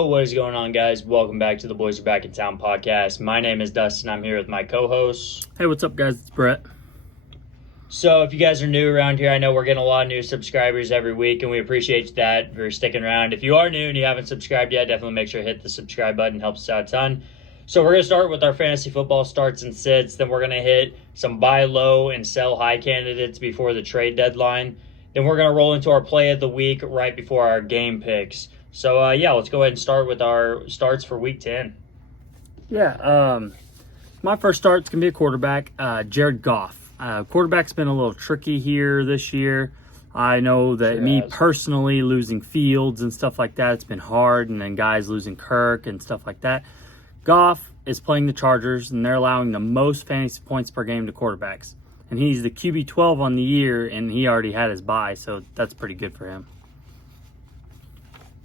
Yo, what is going on, guys? Welcome back to the Boys Are Back in Town podcast. My name is Dustin. I'm here with my co-host. Hey, what's up, guys? It's Brett. So if you guys are new around here, I know we're getting a lot of new subscribers every week, and we appreciate that for sticking around. If you are new and you haven't subscribed yet, definitely make sure to hit the subscribe button. It helps us out a ton. So we're going to start with our fantasy football starts and sits. Then we're going to hit some buy low and sell high candidates before the trade deadline. Then we're going to roll into our play of the week right before our game picks. So, let's go ahead and start with our starts for Week 10. My first start's going to be a quarterback, Jared Goff. Quarterback's been a little tricky here this year. I know that me personally losing Fields and stuff like that, it's been hard, and then guys losing Kirk and stuff like that. Goff is playing the Chargers, and they're allowing the most fantasy points per game to quarterbacks. And he's the QB 12 on the year, and he already had his bye, so that's pretty good for him.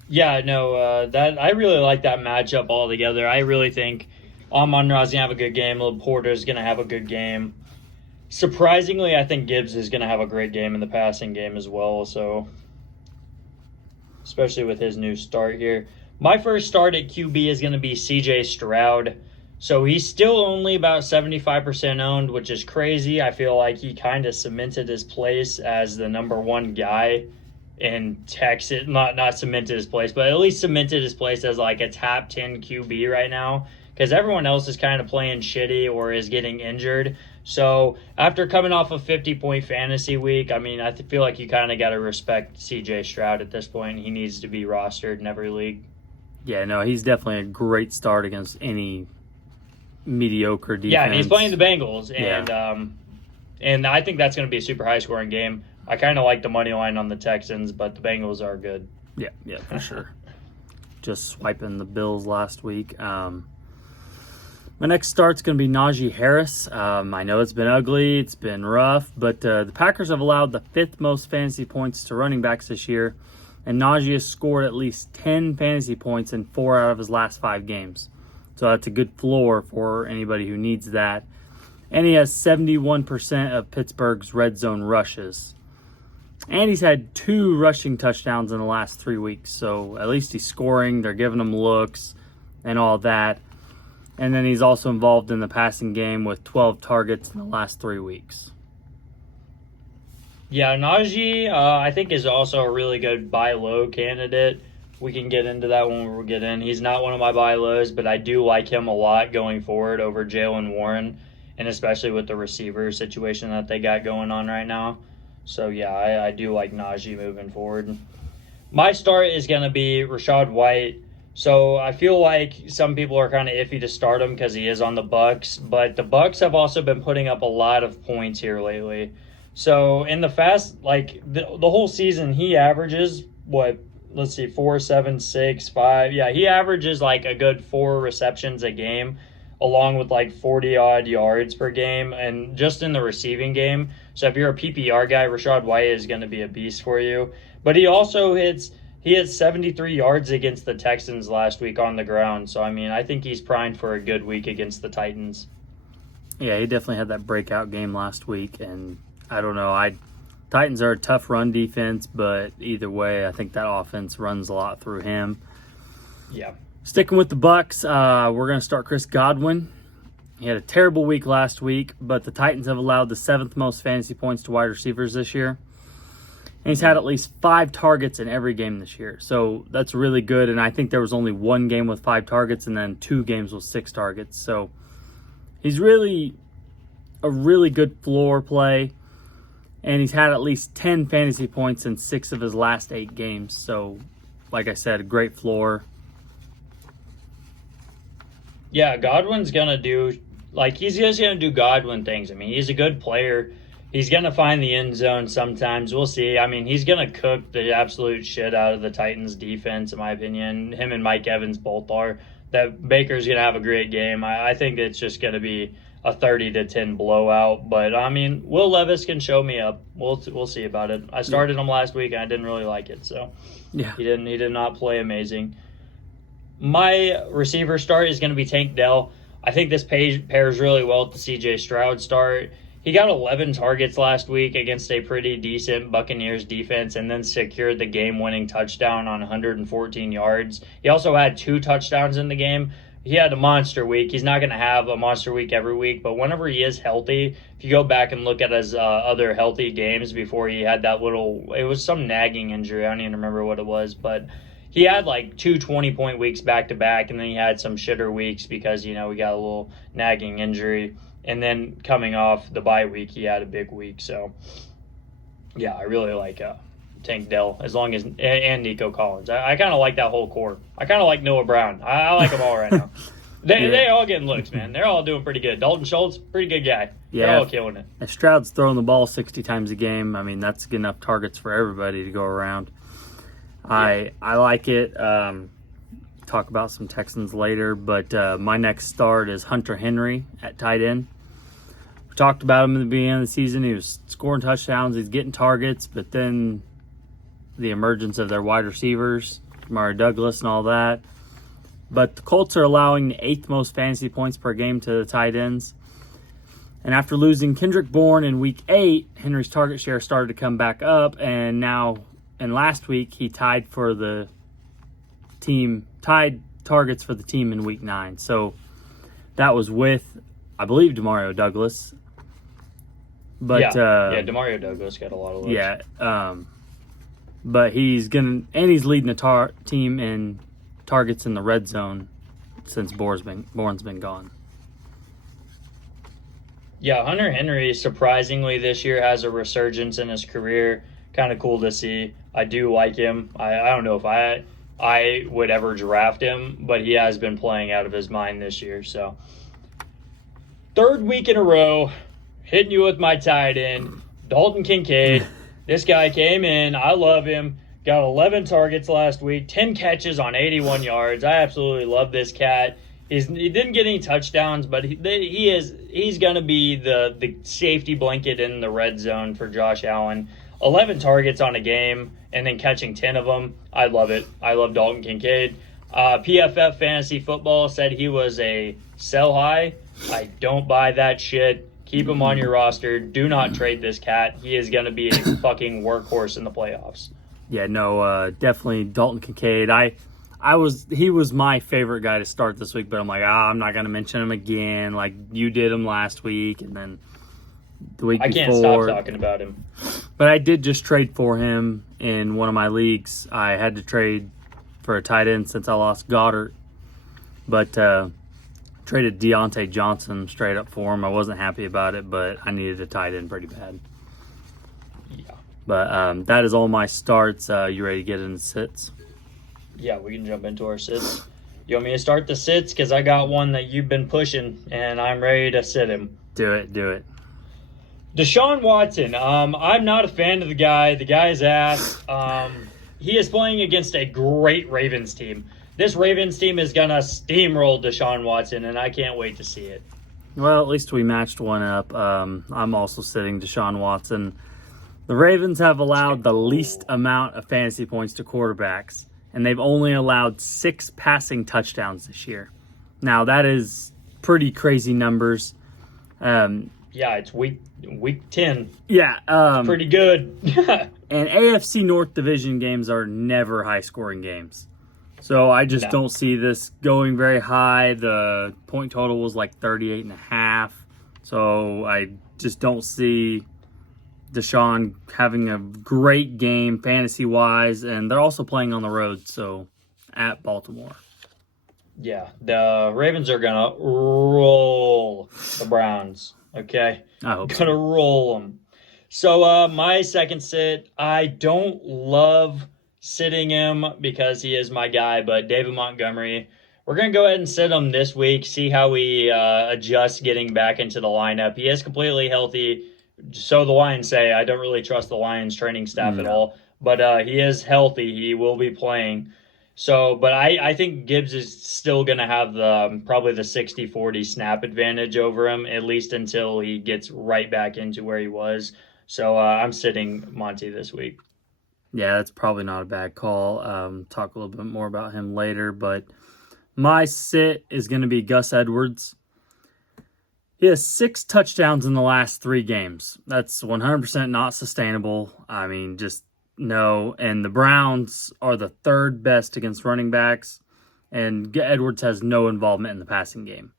Yeah, no, that I really like that matchup altogether. I really think Amon-Ra's going to have a good game. Porter's going to have a good game. Surprisingly, I think Gibbs is going to have a great game in the passing game as well. So, especially with his new start here. My first start at QB is going to be CJ Stroud. So he's still only about 75% owned, which is crazy. I feel like he kind of cemented his place as the number one guy in Texas. Not cemented his place, but at least cemented his place as like a top 10 QB right now, because everyone else is kind of playing shitty or is getting injured. So after coming off a 50-point fantasy week, I mean, I feel like you kind of got to respect CJ Stroud at this point. He needs to be rostered in every league. Yeah, no, he's definitely a great start against any mediocre defense. Yeah, and he's playing the Bengals, and I think that's going to be a super high-scoring game. I kind of like the money line on the Texans, but the Bengals are good. Yeah, for sure. Just swiping the Bills last week. My next start's going to be Najee Harris. I know it's been ugly, it's been rough, but the Packers have allowed the fifth most fantasy points to running backs this year, and Najee has scored at least 10 fantasy points in 4 out of his last 5 games. So that's a good floor for anybody who needs that. And he has 71% of Pittsburgh's red zone rushes. And he's had 2 rushing touchdowns in the last 3 weeks. So at least he's scoring. They're giving him looks and all that. And then he's also involved in the passing game with 12 targets in the last 3 weeks. Yeah, Najee, I think, is also a really good buy low candidate. We can get into that when we get in. He's not one of my buy lows, but I do like him a lot going forward over Jaylen Warren, and especially with the receiver situation that they got going on right now. So, yeah, I do like Najee moving forward. My start is going to be Rachaad White. So I feel like some people are kind of iffy to start him because he is on the Bucs, but the Bucs have also been putting up a lot of points here lately. So in the the whole season, he averages 4, 7, 6, 5. Yeah, he averages like a good 4 receptions a game, along with like 40 odd yards per game, and just in the receiving game. So if you're a PPR guy, Rachaad White is going to be a beast for you. But he also He had 73 yards against the Texans last week on the ground. So, I mean, I think he's primed for a good week against the Titans. Yeah, he definitely had that breakout game last week. And I don't know, Titans are a tough run defense, but either way, I think that offense runs a lot through him. Yeah. Sticking with the Bucs, we're going to start Chris Godwin. He had a terrible week last week, but the Titans have allowed the 7th most fantasy points to wide receivers this year. And he's had at least 5 targets in every game this year. So that's really good. And I think there was only 1 game with 5 targets and then 2 games with 6 targets. So he's really a really good floor play. And he's had at least 10 fantasy points in 6 of his last 8 games. So, like I said, a great floor. Yeah, Godwin's going to do, he's just going to do Godwin things. I mean, he's a good player. He's going to find the end zone sometimes. We'll see. I mean, he's going to cook the absolute shit out of the Titans defense, in my opinion. Him and Mike Evans both are. That Baker's going to have a great game. I think it's just going to be a 30-10 blowout. But, I mean, Will Levis can show me up. We'll see about it. I started him last week, and I didn't really like it. So, yeah, he did not play amazing. My receiver start is going to be Tank Dell. I think this pairs really well with the CJ Stroud start. He got 11 targets last week against a pretty decent Buccaneers defense and then secured the game-winning touchdown on 114 yards. He also had 2 touchdowns in the game. He had a monster week. He's not going to have a monster week every week, but whenever he is healthy, if you go back and look at his other healthy games before he had that it was some nagging injury. I don't even remember what it was, but he had like 2 20-point weeks back to back, and then he had some shitter weeks because, he got a little nagging injury. And then coming off the bye week, he had a big week. So, yeah, I really like Tank Dell and Nico Collins. I kind of like that whole core. I kind of like Noah Brown. I like them all right now. They all getting looks, man. They're all doing pretty good. Dalton Schultz, pretty good guy. Yeah, they're all killing it. If Stroud's throwing the ball 60 times a game, I mean, that's good enough targets for everybody to go around. Yeah. I like it. Talk about some Texans later, but my next start is Hunter Henry at tight end. We talked about him in the beginning of the season. He was scoring touchdowns. He's getting targets, but then the emergence of their wide receivers, Demario Douglas and all that. But the Colts are allowing the 8th most fantasy points per game to the tight ends. And after losing Kendrick Bourne in Week 8, Henry's target share started to come back up, and last week he tied targets for the team in Week 9. So that was with, I believe, Demario Douglas. But Demario Douglas got a lot of looks. Yeah, but he's leading the team in targets in the red zone since Bourne's been gone. Yeah, Hunter Henry surprisingly this year has a resurgence in his career. Kind of cool to see. I do like him. I don't know if I would ever draft him, but he has been playing out of his mind this year. So 3rd week in a row, hitting you with my tight end, Dalton Kincaid. This guy came in. I love him. Got 11 targets last week, 10 catches on 81 yards. I absolutely love this cat. He didn't get any touchdowns, but he's going to be the safety blanket in the red zone for Josh Allen. 11 targets on a game and then catching 10 of them. I love it. I love Dalton Kincaid. PFF Fantasy Football said he was a sell high. I don't buy that shit. Keep him on your roster. Do not trade this cat. He is going to be a fucking workhorse in the playoffs. Yeah, no, definitely Dalton Kincaid. He was my favorite guy to start this week, but I'm like, I'm not going to mention him again. Like you did him last week, and then the week before. I can't stop talking about him. But I did just trade for him in one of my leagues. I had to trade for a tight end since I lost Goddard, but traded Deontay Johnson straight up for him. I wasn't happy about it, but I needed a tight end pretty bad. Yeah. But that is all my starts. You ready to get into sits? Yeah, we can jump into our sits. You want me to start the sits? Because I got one that you've been pushing, and I'm ready to sit him. Do it. Deshaun Watson. I'm not a fan of the guy. The guy's ass. He is playing against a great Ravens team. This Ravens team is going to steamroll Deshaun Watson, and I can't wait to see it. Well, at least we matched one up. I'm also sitting Deshaun Watson. The Ravens have allowed the least amount of fantasy points to quarterbacks, and they've only allowed 6 passing touchdowns this year. Now, that is pretty crazy numbers. Yeah, it's week 10. Yeah. It's pretty good. And AFC North Division games are never high-scoring games. So I just don't see this going very high. The point total was like 38.5. So I just don't see Deshaun having a great game fantasy-wise. And they're also playing on the road, so at Baltimore. Yeah, the Ravens are going to roll the Browns, okay? I hope so. Going to roll them. So my second sit, I don't love sitting him because he is my guy, but David Montgomery, we're going to go ahead and sit him this week, see how we adjust getting back into the lineup. He is completely healthy. So the Lions say. I don't really trust the Lions training staff at all, but he is healthy. He will be playing. So, but I think Gibbs is still going to have probably the 60-40 snap advantage over him, at least until he gets right back into where he was. So I'm sitting Monty this week. Yeah, that's probably not a bad call. Talk a little bit more about him later, but my sit is going to be Gus Edwards. He has 6 touchdowns in the last 3 games. That's 100% not sustainable. I mean, just no. And the Browns are the 3rd best against running backs, and Edwards has no involvement in the passing game.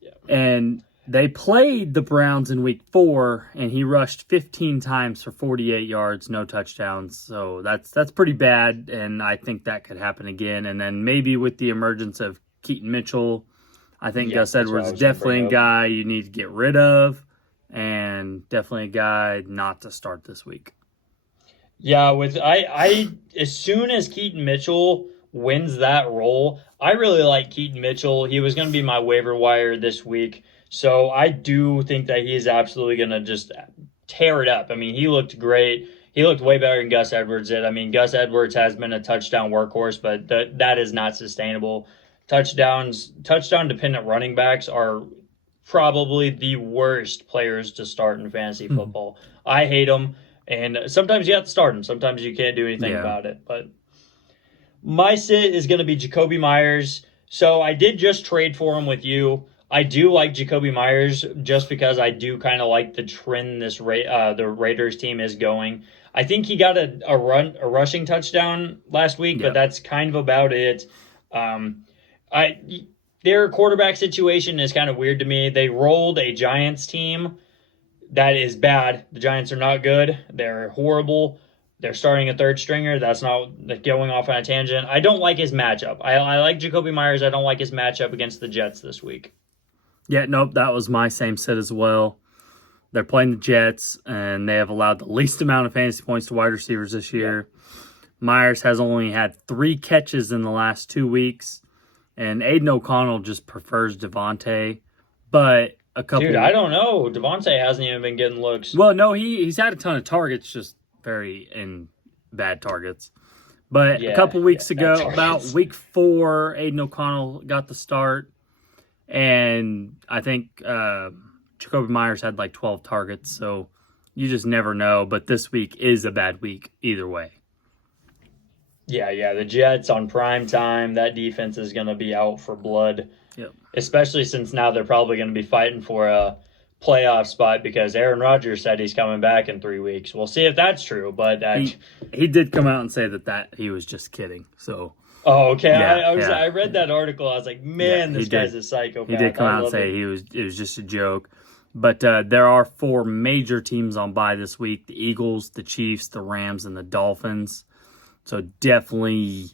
Yeah. And they played the Browns in week 4, and he rushed 15 times for 48 yards, no touchdowns. So that's pretty bad, and I think that could happen again. And then maybe with the emergence of Keaton Mitchell, I think Gus Edwards is definitely a guy you need to get rid of, and definitely a guy not to start this week. Yeah, I as soon as Keaton Mitchell wins that role, I really like Keaton Mitchell. He was going to be my waiver wire this week, so I do think that he is absolutely going to just tear it up. I mean, he looked great. He looked way better than Gus Edwards did. I mean, Gus Edwards has been a touchdown workhorse, but that is not sustainable. Touchdown dependent running backs are probably the worst players to start in fantasy football. I hate them, and sometimes you have to start them. Sometimes you can't do anything about it. But my sit is going to be Jakobi Meyers. So I did just trade for him with you. I do like Jakobi Meyers just because I do kind of like the trend the Raiders team is going. I think he got a rushing touchdown last week, but that's kind of about it. Their quarterback situation is kind of weird to me. They rolled a Giants team that is bad. The Giants are not good. They're horrible. They're starting a 3rd stringer. That's not going off on a tangent. I don't like his matchup. I like Jakobi Meyers. I don't like his matchup against the Jets this week. Yeah, nope, that was my same set as well. They're playing the Jets, and they have allowed the least amount of fantasy points to wide receivers this year. Myers has only had 3 catches in the last 2 weeks. And Aiden O'Connell just prefers Devontae, but a couple... Dude, I don't know. Devontae hasn't even been getting looks. Well, no, he's had a ton of targets, just very bad targets. But a couple weeks ago, about week 4, Aiden O'Connell got the start, and I think Jakobi Meyers had like 12 targets, so you just never know. But this week is a bad week either way. Yeah, the Jets on prime time, that defense is going to be out for blood. Yep. Especially since now they're probably going to be fighting for a playoff spot because Aaron Rodgers said he's coming back in 3 weeks. We'll see if that's true, but he did come out and say that he was just kidding. So okay. I read that article. I was like, man, this guy's a psychopath. He did come out and say it was just a joke. But there are 4 major teams on bye this week: the Eagles, the Chiefs, the Rams, and the Dolphins. So definitely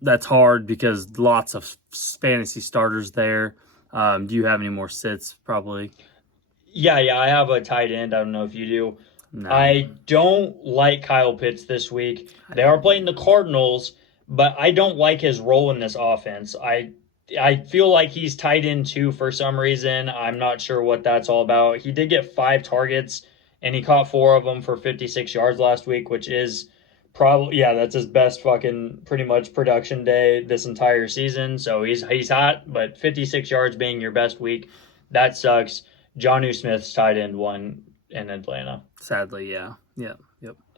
that's hard because lots of fantasy starters there. Do you have any more sits probably? Yeah, I have a tight end. I don't know if you do. No. I don't like Kyle Pitts this week. They are playing the Cardinals, but I don't like his role in this offense. I feel like he's tight end 2 for some reason. I'm not sure what that's all about. He did get 5 targets, and he caught 4 of them for 56 yards last week, which is probably, that's his best fucking pretty much production day this entire season. So he's hot, but 56 yards being your best week, that sucks. Jonnu Smith's tight end 1 in Atlanta. Sadly, yeah. Yep.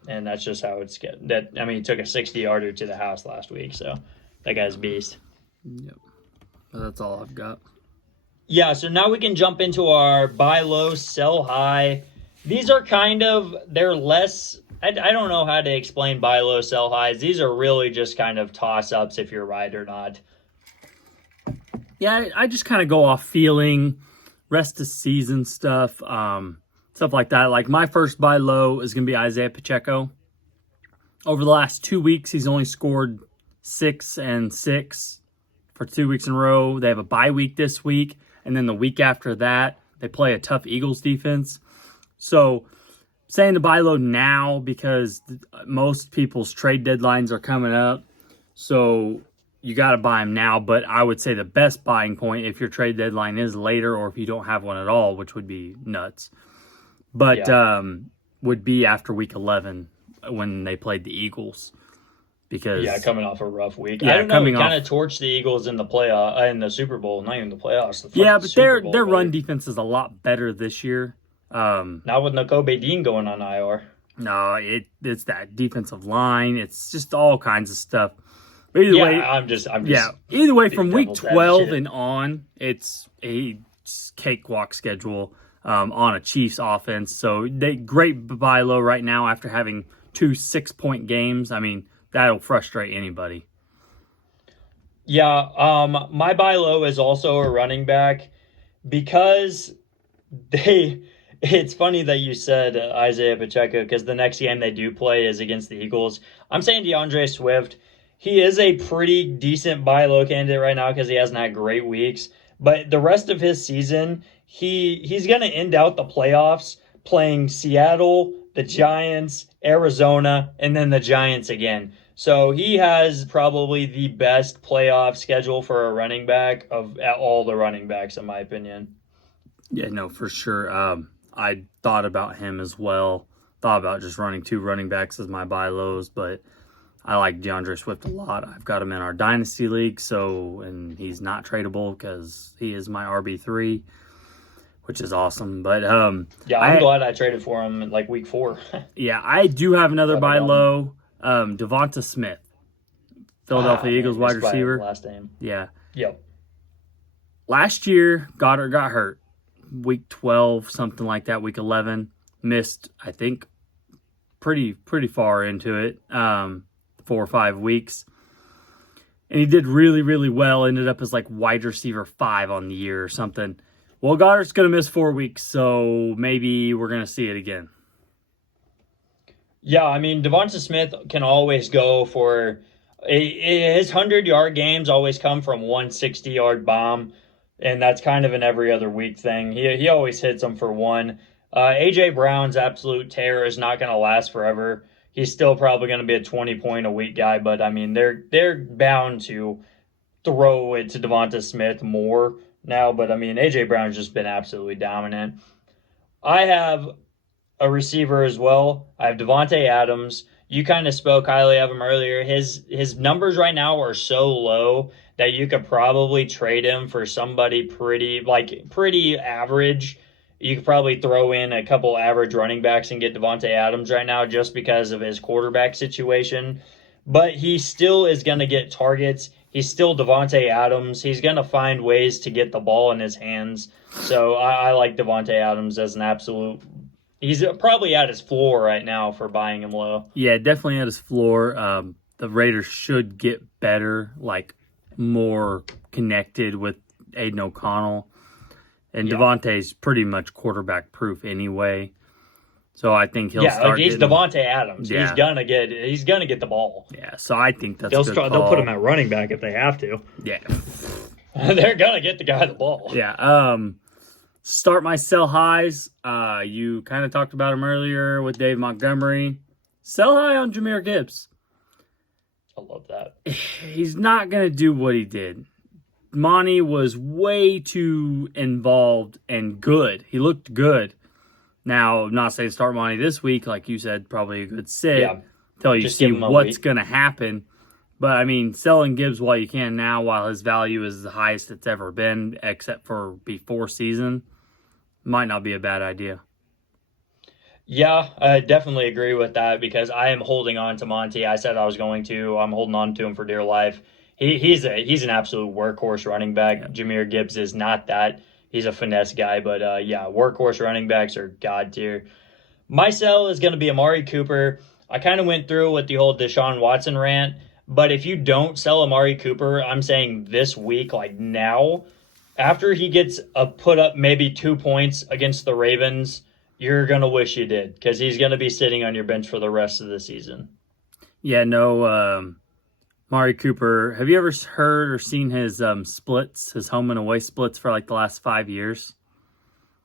And that's just how it's getting. He took a 60-yarder to the house last week, so that guy's a beast. Yep. That's all I've got. Yeah, so now we can jump into our buy low, sell high. These are they're less... I don't know how to explain buy low, sell highs. These are really just kind of toss-ups if you're right or not. Yeah, I just kind of go off feeling, rest of season stuff, stuff like that. Like my first buy low is going to be Isaiah Pacheco. Over the last 2 weeks, he's only scored 6 and 6 for 2 weeks in a row. They have a bye week this week, and then the week after that, they play a tough Eagles defense. So saying to buy low now because most people's trade deadlines are coming up. So you got to buy them now. But I would say the best buying point if your trade deadline is later or if you don't have one at all, which would be nuts. But would be after week 11 when they played the Eagles. Because coming off a rough week. I don't know. We kind of torched the Eagles in the in the Super Bowl, not even the playoffs. But their run defense is a lot better this year. Not with Nakobe Dean going on IR. No, it's that defensive line. It's just all kinds of stuff. But either Yeah, way, I'm just yeah. Either way, from week devil's 12 advocate. and on, it's a cakewalk schedule on a Chiefs offense. So they great buy low right now after having 2 6-point games. I mean, that'll frustrate anybody. Yeah, my buy low is also a running back because they. It's funny that you said Isaiah Pacheco because the next game they do play is against the Eagles. I'm saying DeAndre Swift. He is a pretty decent buy low candidate right now because he hasn't had great weeks. But the rest of his season, he's going to end out the playoffs playing Seattle, the Giants, Arizona, and then the Giants again. So he has probably the best playoff schedule for a running back of all the running backs, in my opinion. Yeah, no, for sure. I thought about him as well. Thought about just running 2 running backs as my buy lows, but I like DeAndre Swift a lot. I've got him in our Dynasty League, and he's not tradable because he is my RB3, which is awesome. But yeah, I'm glad I traded for him in like week 4. Yeah, I do have another buy low. Devonta Smith, Philadelphia Eagles wide receiver. Last name. Yeah. Yep. Last year, Goddard got hurt. Week 12, something like that. Week 11, missed, I think, pretty far into it, 4 or 5 weeks. And he did really, really well. Ended up as like wide receiver 5 on the year or something. Well, Goddard's going to miss 4 weeks, so maybe we're going to see it again. Yeah, I mean, Devonta Smith can always go for his 100-yard games always come from 160-yard bomb. And that's kind of an every other week thing. He always hits them for one. A.J. Brown's absolute terror is not going to last forever. He's still probably going to be a 20-point-a-week guy, but, I mean, they're bound to throw it to Devonta Smith more now. But, I mean, A.J. Brown's just been absolutely dominant. I have a receiver as well. I have Devontae Adams. You kind of spoke highly of him earlier. His numbers right now are so low that you could probably trade him for somebody pretty average. You could probably throw in a couple average running backs and get Devontae Adams right now just because of his quarterback situation. But he still is going to get targets. He's still Devontae Adams. He's going to find ways to get the ball in his hands. So I like Devontae Adams as an absolute. He's probably at his floor right now for buying him low. Yeah, definitely at his floor. The Raiders should get better, like more connected with Aiden O'Connell. And yeah. Devontae's pretty much quarterback proof anyway. So I think he'll start. He's Devontae Adams. Yeah. He's gonna get the ball. Yeah, so I think that's a good call. They'll put him at running back if they have to. Yeah. They're gonna get the guy the ball. Yeah. Start my sell highs. You kind of talked about him earlier with Dave Montgomery. Sell high on Jahmyr Gibbs. I love that. He's not going to do what he did. Monty was way too involved and good. He looked good. Now, I'm not saying start Monty this week. Like you said, probably a good sit. Yeah. Till you see what's going to happen. But, I mean, selling Gibbs while you can now, while his value is the highest it's ever been, except for before season, might not be a bad idea. Yeah, I definitely agree with that because I am holding on to Monty. I said I was going to. I'm holding on to him for dear life. He's an absolute workhorse running back. Yeah. Jahmyr Gibbs is not that. He's a finesse guy, but workhorse running backs are god tier. My sell is going to be Amari Cooper. I kind of went through with the whole Deshaun Watson rant, but if you don't sell Amari Cooper, I'm saying this week, like now, after he gets put up maybe 2 points against the Ravens, you're going to wish you did because he's going to be sitting on your bench for the rest of the season. Yeah, no, Amari Cooper, have you ever heard or seen his splits, his home and away splits for like the last 5 years?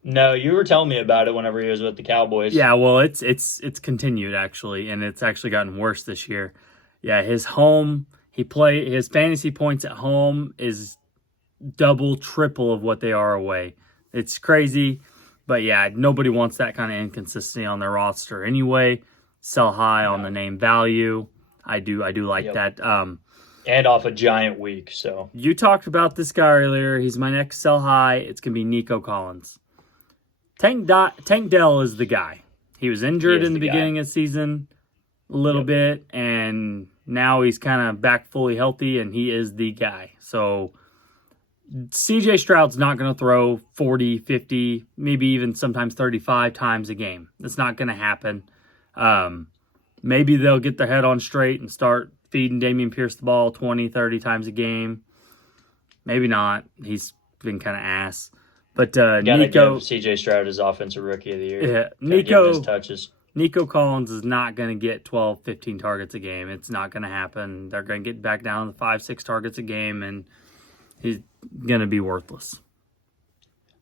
No, you were telling me about it whenever he was with the Cowboys. Yeah, well, it's continued actually, and it's actually gotten worse this year. Yeah, his fantasy points at home is double, triple of what they are away. It's crazy. But yeah, nobody wants that kind of inconsistency on their roster anyway. Sell high on the name value. I do like that. And off a giant week, so. You talked about this guy earlier. He's my next sell high. It's going to be Nico Collins. Tank Dell is the guy. He was injured in the beginning of the season a little bit, and Now he's kind of back fully healthy, and he is the guy. So CJ Stroud's not going to throw 40, 50, maybe even sometimes 35 times a game. That's not going to happen. Maybe they'll get their head on straight and start feeding Dameon Pierce the ball 20, 30 times a game. Maybe not. He's been kind of ass. But Gotta Nico, give CJ Stroud his offensive rookie of the year. yeah, Gotta give him his touches. Nico Collins is not going to get 12, 15 targets a game. It's not going to happen. They're going to get back down to 5, 6 targets a game, and he's going to be worthless.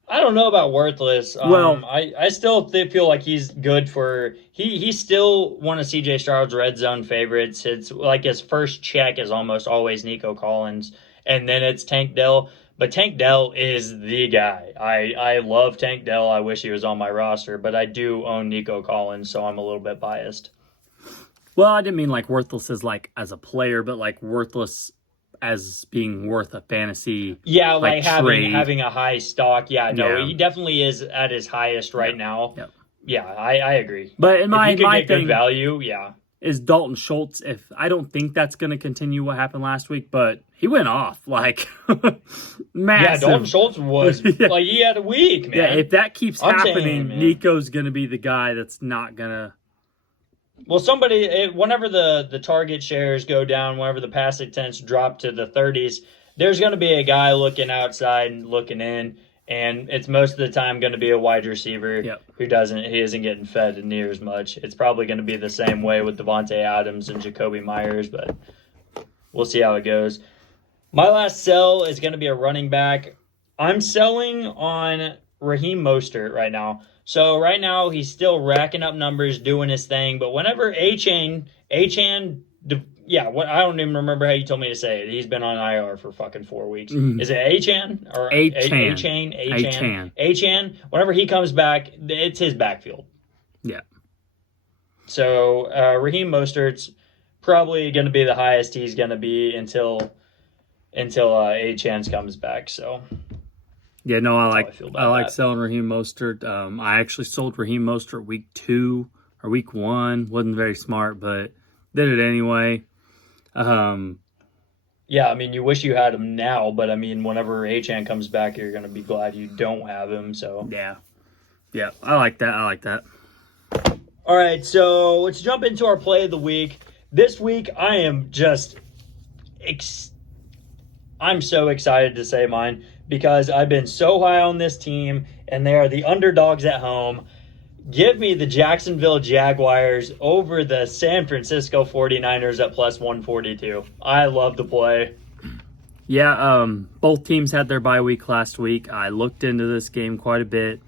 I don't know about worthless. Well- I still feel like he's good for he's still one of CJ Stroud's red zone favorites. It's like his first check is almost always Nico Collins, and then it's Tank Dell. But Tank Dell is the guy. I love Tank Dell. I wish he was on my roster, but I do own Nico Collins, so I'm a little bit biased. Well, I didn't mean like worthless as like as a player, but like worthless as being worth a fantasy. Yeah, like trade. having a high stock. Yeah, no, Yeah. he definitely is at his highest right now. Yep. Yeah, I agree. But in my if you could my get good thing value, yeah. is Dalton Schultz. If I don't think that's going to continue what happened last week, but he went off like massive. Yeah, Dalton Schultz was Yeah. like he had a week, man. Yeah, if that keeps I'm happening, saying, man. Nico's going to be the guy that's not going to. Well, whenever the target shares go down, whenever the pass attempts drop to the 30s, there's going to be a guy looking outside and looking in, and it's most of the time going to be a wide receiver Yep. he isn't getting fed near as much. It's probably going to be the same way with Devontae Adams and Jacoby Myers, but we'll see how it goes. My last sell is going to be a running back. I'm selling on Raheem Mostert right now. So right now he's still racking up numbers, doing his thing. But whenever I don't even remember how you told me to say it. He's been on IR for fucking 4 weeks. Mhm. Is it Achan or Achane. Achan? Achan. Whenever he comes back, it's his backfield. Yeah. So Raheem Mostert's probably going to be the highest he's going to be until Achane comes back. So. Yeah, no, I That's how I feel about like that. selling Raheem Mostert. I actually sold Raheem Mostert week 2 or week 1. Wasn't very smart, but did it anyway. Yeah, I mean, you wish you had him now, but I mean, whenever Achan comes back, you're going to be glad you don't have him. So, Yeah, I like that. all right, so let's jump into our play of the week. This week, I am just, I'm so excited to say mine because I've been so high on this team, and they are the underdogs at home. Give me the Jacksonville Jaguars over the San Francisco 49ers at plus 142. I love the play. Yeah, both teams had their bye week last week. I looked into this game quite a bit.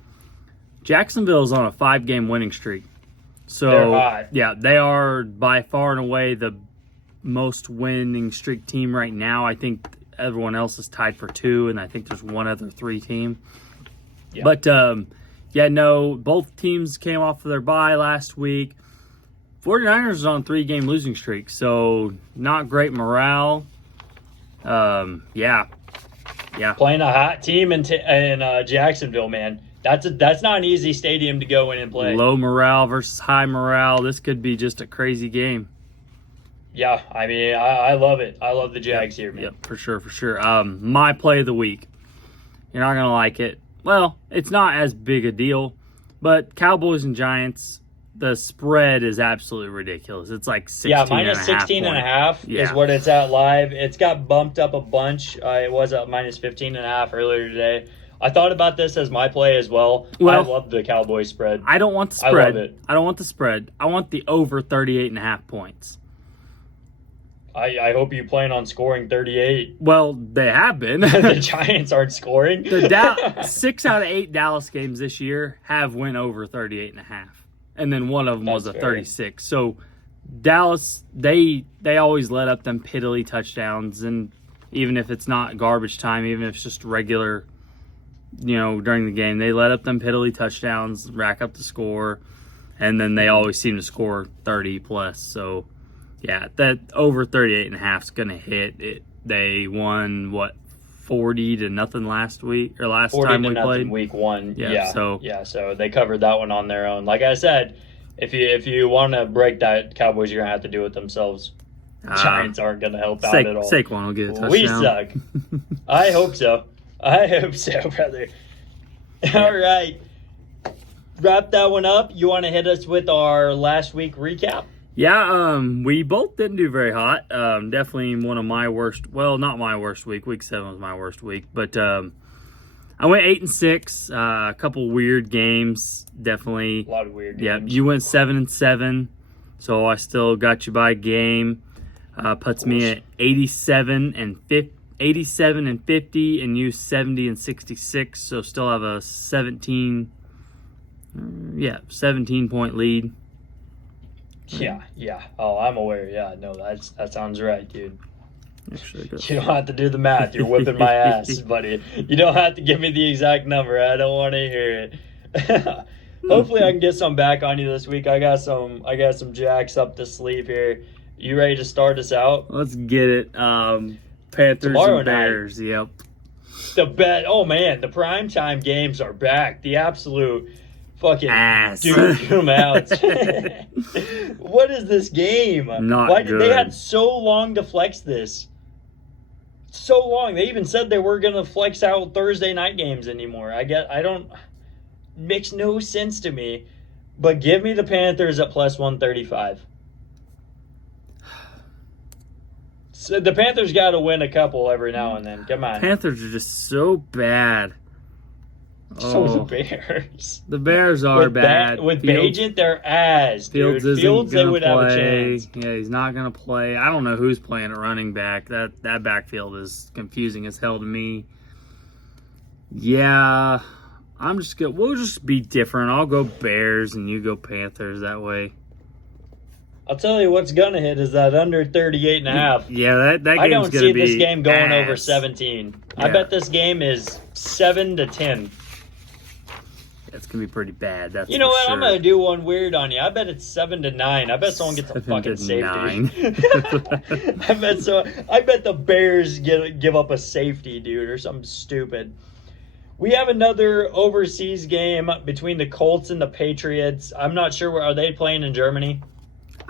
Jacksonville's on a 5-game winning streak. So, They're hot. yeah, they are by far and away the most winning streak team right now. I think everyone else is tied for 2, and I think there's one other 3 team. Yeah. But, both teams came off of their bye last week. 49ers is on a 3-game losing streak, so not great morale. Yeah. Playing a hot team in Jacksonville, man. That's not an easy stadium to go in and play. Low morale versus high morale. This could be just a crazy game. Yeah, I mean, I love it. I love the Jags here, man. Yep, for sure. My play of the week. You're not going to like it. Well, it's not as big a deal, but Cowboys and Giants, the spread is absolutely ridiculous. It's like 16 Yeah, minus and a half 16 and a point. half is Yeah. what it's at live. It's got bumped up a bunch. It was at minus 15 and a half earlier today. I thought about this as my play as well. Well, I love the Cowboys spread. I don't want the I spread. love it. I don't want the spread. I want the over 38 and a half points. I hope you plan on scoring 38. Well, they have been. The Giants aren't scoring. 6 out of 8 Dallas games this year have went over 38 and a half. And then one of them was a That's fair. 36. So Dallas, they always let up them piddly touchdowns, and even if it's not garbage time, even if it's just regular, during the game, they let up them piddly touchdowns, rack up the score, and then they always seem to score 30 plus. So yeah, that over 38 and a half is going to hit it. They won 40-0 last week or last 40 time to we nothing played. week 1. Yeah, so So they covered that one on their own. Like I said, if you want to break that Cowboys, you're gonna have to do it themselves. Giants aren't going to help out at all. Saquon will get a touchdown. We suck. I hope so. I hope so, brother. All right. Wrap that one up. You want to hit us with our last week recap? Yeah, we both didn't do very hot. Definitely one of my worst. Well, not my worst week. Week 7 was my worst week, but I went 8-6. A couple weird games. Definitely A lot of weird Yeah, games. you went 7-7, so I still got you by game. Puts me at 87 and 50, and you 70 and 66. So still have a 17 point lead. Yeah. Oh, I'm aware. Yeah, no, that sounds right, dude. Actually, You don't have to do the math. You're whipping my ass, buddy. You don't have to give me the exact number. I don't want to hear it. Hopefully, I can get some back on you this week. I got some jacks up the sleeve here. You ready to start us out? Let's get it. Panthers Tomorrow and Bears. Yep. Oh man, the primetime games are back. The absolute fucking Ass. dude them out. What is this game? Not Why did they good. had so long to flex this? So long. They even said they were gonna flex out Thursday night games anymore. Makes no sense to me. But give me the Panthers at plus 135. So the Panthers got to win a couple every now and then. Come on. Panthers are just so bad. So Oh, the Bears. the Bears are bad. With Fields- Bajent, they're ass, dude. Fields isn't Fields, they gonna would have a play. chance. Yeah, he's not gonna play. I don't know who's playing at running back. That backfield is confusing as hell to me. Yeah, we'll just be different. I'll go Bears and you go Panthers that way. I'll tell you what's going to hit is that under 38.5. Yeah, that game's I don't gonna see be this game going ass. over 17. I Yeah. bet this game is 7-10. It's gonna be pretty bad. That's You know for what? Sure. I'm going to do one weird on you. I bet it's 7-9. I bet someone gets a 7 fucking to safety. 9. I bet the Bears give up a safety, dude, or something stupid. We have another overseas game between the Colts and the Patriots. I'm not sure are they playing in Germany?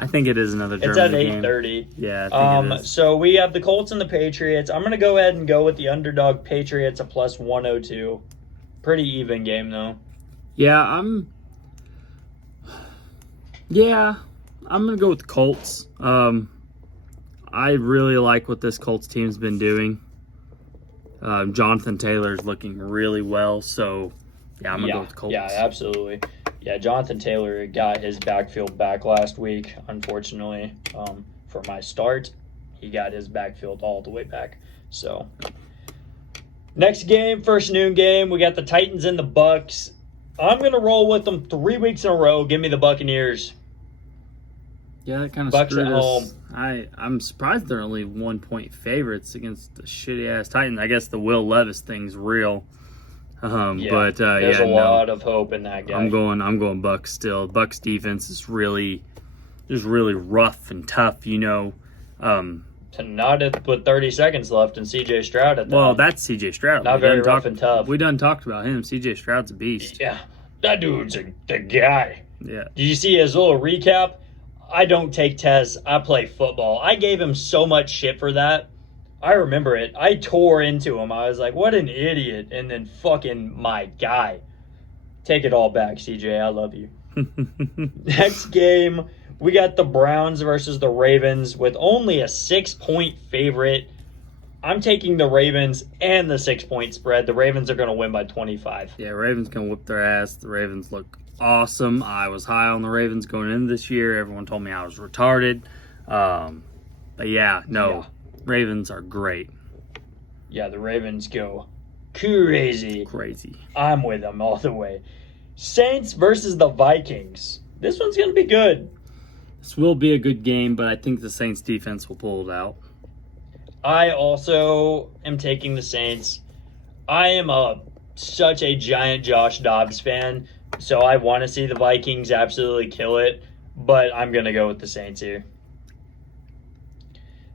I think it is another It's Germany at game. 8:30. Yeah, I think it is. So we have the Colts and the Patriots. I'm going to go ahead and go with the underdog Patriots at plus 102. Pretty even game, though. Yeah, I'm gonna go with the Colts. I really like what this Colts team's been doing. Jonathan Taylor's looking really well, so yeah, I'm gonna go with the Colts. Yeah, absolutely. Yeah, Jonathan Taylor got his backfield back last week, unfortunately. For my start, he got his backfield all the way back. So, next game, first noon game, we got the Titans and the Bucks. I'm going to roll with them 3 weeks in a row. Give me the Buccaneers. Yeah, that kind of Bucks screwed at us. home. I'm surprised they're only 1-point favorites against the shitty ass Titans. I guess the Will Levis thing's real. There's a lot of hope in that guy. I'm going Bucks still. Bucks defense is really rough and tough, you know. To not with 30 seconds left and C.J. Stroud at the Well, that's C.J. Stroud. Not We very done rough talked- and tough. We done talked about him. C.J. Stroud's a beast. Yeah, that dude's the guy. Yeah. Did you see his little recap? I don't take tests. I play football. I gave him so much shit for that. I remember it. I tore into him. I was like, what an idiot. And then fucking my guy. Take it all back, CJ. I love you. Next game, we got the Browns versus the Ravens with only a 6-point favorite. I'm taking the Ravens and the 6-point spread. The Ravens are going to win by 25. Yeah, Ravens can whip their ass. The Ravens look awesome. I was high on the Ravens going into this year. Everyone told me I was retarded. But yeah, no. Yeah. Ravens are great. Yeah, the Ravens go crazy. Crazy. I'm with them all the way. Saints versus the Vikings. This one's going to be good. This will be a good game, but I think the Saints defense will pull it out. I also am taking the Saints. I am such a giant Josh Dobbs fan, so I want to see the Vikings absolutely kill it, but I'm going to go with the Saints here.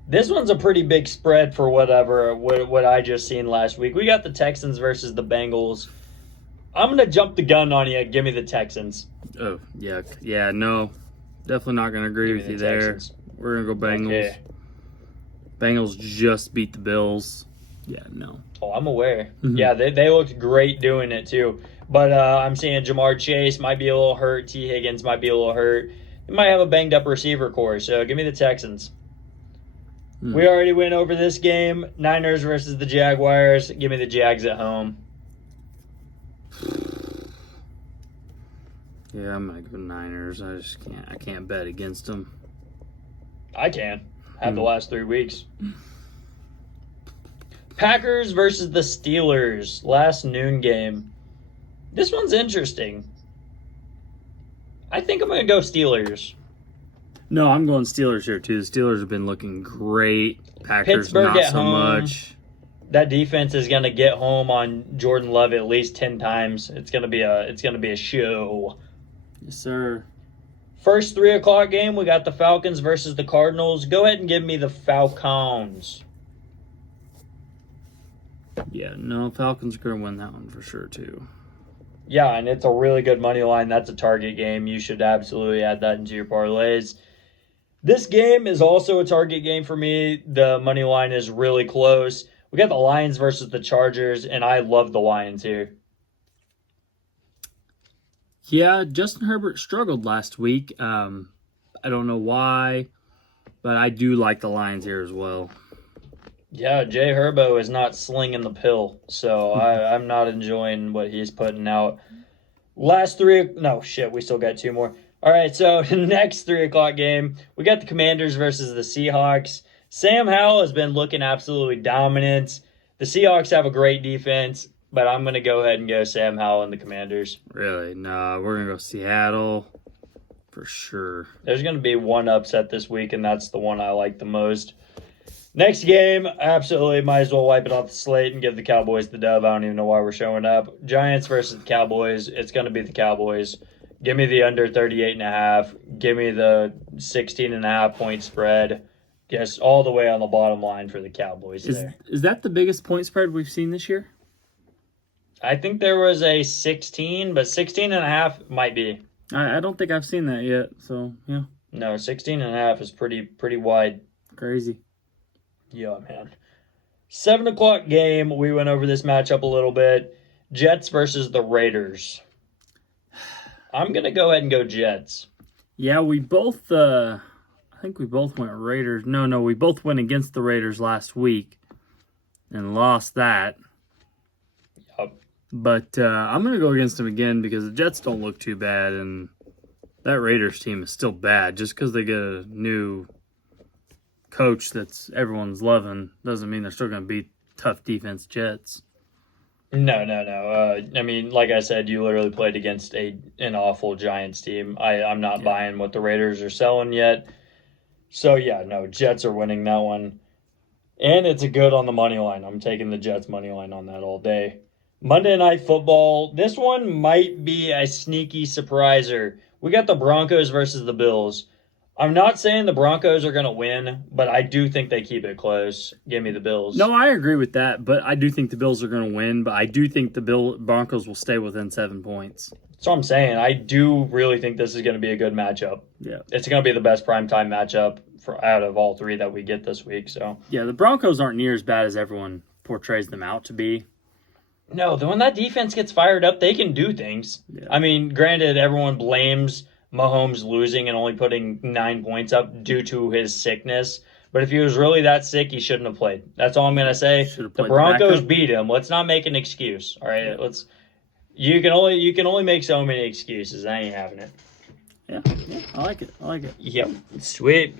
This one's a pretty big spread for what I just seen last week. We got the Texans versus the Bengals. I'm going to jump the gun on you. Give me the Texans. Oh, yuck. Yeah, no. Definitely not going to agree Give me with you the there. Texans. We're going to go Bengals. Okay. Bengals just beat the Bills. Yeah, no. Oh, I'm aware. Mhm. Yeah, they looked great doing it too. But I'm seeing Jamar Chase might be a little hurt. T. Higgins might be a little hurt. They might have a banged up receiver core. So give me the Texans. We already went over this game. Niners versus the Jaguars. Give me the Jags at home. Yeah, I'm gonna go Niners. I can't bet against them. I can. Have the last 3 weeks. Packers versus the Steelers. Last noon game. This one's interesting. I think I'm going to go Steelers. No, I'm going Steelers here too. The Steelers have been looking great. Packers Pittsburgh not at so home. much. That defense is going to get home on Jordan Love at least 10 times. It's going to be a show. Yes, sir. First 3 o'clock game, we got the Falcons versus the Cardinals. Go ahead and give me the Falcons. Yeah, no, Falcons are gonna win that one for sure too. Yeah, and it's a really good money line. That's a target game. You should absolutely add that into your parlays. This game is also a target game for me. The money line is really close. We got the Lions versus the Chargers, and I love the Lions here. Yeah, Justin Herbert struggled last week. I don't know why, but I do like the Lions here as well. Yeah, Jay Herbo is not slinging the pill, so I'm not enjoying what he's putting out. Last 3, no, shit, we still got 2 more. All right, so next 3 o'clock game, we got the Commanders versus the Seahawks. Sam Howell has been looking absolutely dominant. The Seahawks have a great defense, but I'm going to go ahead and go Sam Howell and the Commanders. Really? No, we're gonna go Seattle for sure. There's going to be one upset this week, and that's the one I like the most. Next game, absolutely might as well wipe it off the slate and give the Cowboys the dub. I don't even know why we're showing up. Giants versus the Cowboys. It's going to be the Cowboys. Give me the under 38.5. Give me the 16.5 point spread. Yes, all the way on the bottom line for the Cowboys there. Is that the biggest point spread we've seen this year? I think there was a 16, but 16.5 might be. I don't think I've seen that yet. So yeah, No, 16.5 is pretty wide. crazy. Yeah, man. 7 o'clock game. We went over this matchup a little bit. Jets versus the Raiders. I'm going to go ahead and go Jets. Yeah, we both. I think we both went Raiders. No, we both went against the Raiders last week and lost that. Yep. But I'm gonna go against them again because the Jets don't look too bad, and that Raiders team is still bad. Just because they get a new coach that's everyone's loving doesn't mean they're still going to beat tough defense Jets. No. I mean, like I said, you literally played against an awful Giants team. I'm not buying what the Raiders are selling yet. So, yeah, no, Jets are winning that one. And it's a good on the money line. I'm taking the Jets money line on that all day. Monday Night Football. This one might be a sneaky surpriser. We got the Broncos versus the Bills. I'm not saying the Broncos are going to win, but I do think they keep it close. Give me the Bills. No, I agree with that, but I do think the Bills are going to win, but I do think the Broncos will stay within 7 points. That's what I'm saying. I do really think this is going to be a good matchup. Yeah. It's going to be the best primetime matchup out of all 3 that we get this week. So Yeah, the Broncos aren't near as bad as everyone portrays them out to be. no, when that defense gets fired up, they can do things. Yeah. I mean, granted, everyone blames Mahomes losing and only putting 9 points up due to his sickness. But if he was really that sick, he shouldn't have played. That's all I'm going to say. The Broncos beat him. Let's not make an excuse. All right, You can only make so many excuses. I ain't having it. Yeah, I like it. Yep, sweet.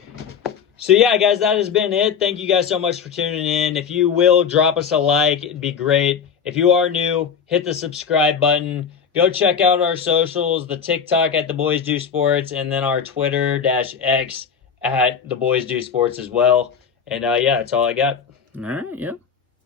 So yeah, guys, that has been it. Thank you guys so much for tuning in. If you will, drop us a like. It'd be great. If you are new, hit the subscribe button. Go check out our socials, the TikTok at The Boys Do Sports, and then our Twitter-X at The Boys Do Sports as well. And yeah, that's all I got. All right, yeah.